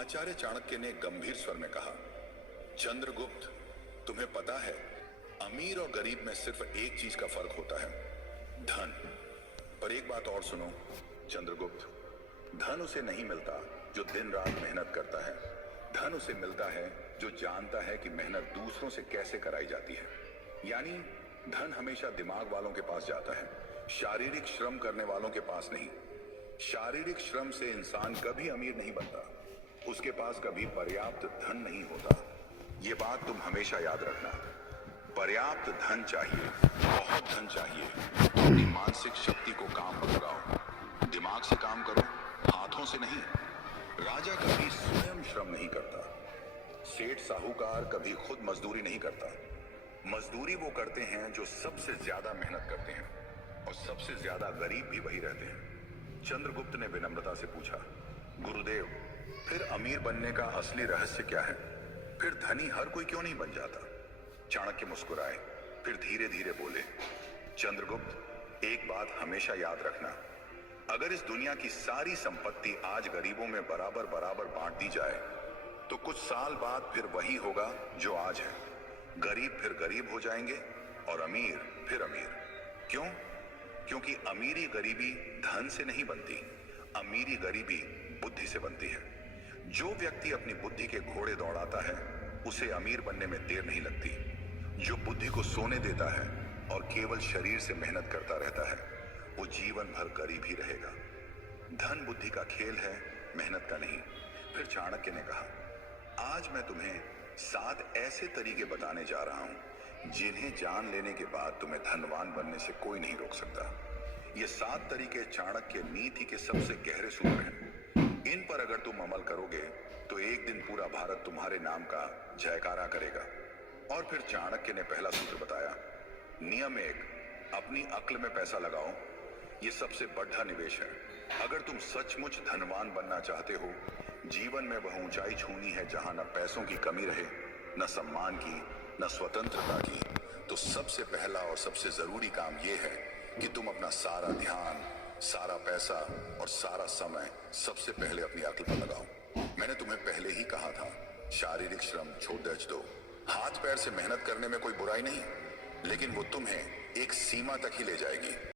आचार्य चाणक्य ने गंभीर स्वर में कहा, चंद्रगुप्त, तुम्हें पता है अमीर और गरीब में सिर्फ एक चीज का फर्क होता है, धन। पर एक बात और सुनो चंद्रगुप्त, धन उसे नहीं मिलता जो दिन रात मेहनत करता है। धन उसे मिलता है जो जानता है कि मेहनत दूसरों से कैसे कराई जाती है। यानी धन हमेशा दिमाग वालों के पास जाता है, शारीरिक श्रम करने वालों के पास नहीं। शारीरिक श्रम से इंसान कभी अमीर नहीं बनता, उसके पास कभी पर्याप्त धन नहीं होता। ये बात तुम हमेशा याद रखना। पर्याप्त धन चाहिए, बहुत धन चाहिए। अपनी मानसिक शक्ति को काम पर लगाओ, दिमाग से काम करो, हाथों से नहीं। राजा कभी स्वयं श्रम नहीं करता, सेठ साहूकार कभी खुद मजदूरी नहीं करता। मजदूरी वो करते हैं जो सबसे ज्यादा मेहनत करते हैं, और सबसे ज्यादा गरीब भी वही रहते हैं। चंद्रगुप्त ने विनम्रता से पूछा, गुरुदेव, फिर अमीर बनने का असली रहस्य क्या है? फिर धनी हर कोई क्यों नहीं बन जाता? चाणक्य मुस्कुराए, फिर धीरे धीरे बोले, चंद्रगुप्त, एक बात हमेशा याद रखना। अगर इस दुनिया की सारी संपत्ति आज गरीबों में बराबर बराबर बांट दी जाए तो कुछ साल बाद फिर वही होगा जो आज है। गरीब फिर गरीब हो जाएंगे और अमीर फिर अमीर। क्यों? क्योंकि अमीरी गरीबी धन से नहीं बनती, अमीरी गरीबी बुद्धि से बनती है। जो व्यक्ति अपनी बुद्धि के घोड़े दौड़ाता है उसे अमीर बनने में देर नहीं लगती। जो बुद्धि को सोने देता है और केवल शरीर से मेहनत करता रहता है वो जीवन भर गरीब ही रहेगा। धन बुद्धि का खेल है, मेहनत का नहीं। फिर चाणक्य ने कहा, आज मैं तुम्हें 7 ऐसे तरीके बताने जा रहा हूं जिन्हें जान लेने के बाद तुम्हें धनवान बनने से कोई नहीं रोक सकता। ये 7 तरीके चाणक्य नीति के सबसे गहरे सूत्र हैं। इन पर अगर तुम अमल करोगे तो एक दिन पूरा भारत तुम्हारे नाम का जयकारा करेगा। और फिर चाणक्य ने पहला सूत्र बताया, नियम 1, अपनी अक्ल में पैसा लगाओ। ये सबसे बड़ा निवेश है। अगर तुम सचमुच धनवान बनना चाहते हो, जीवन में वह ऊंचाई छूनी है जहां न पैसों की कमी रहे, न सम्मान की, न स्वतंत्रता की, तो सबसे पहला और सबसे जरूरी काम यह है कि तुम अपना सारा ध्यान, सारा पैसा और सारा समय सबसे पहले अपनी अक्ल पर लगाओ। मैंने तुम्हें पहले ही कहा था, शारीरिक श्रम छोड़ दो। हाथ पैर से मेहनत करने में कोई बुराई नहीं, लेकिन वो तुम्हें एक सीमा तक ही ले जाएगी।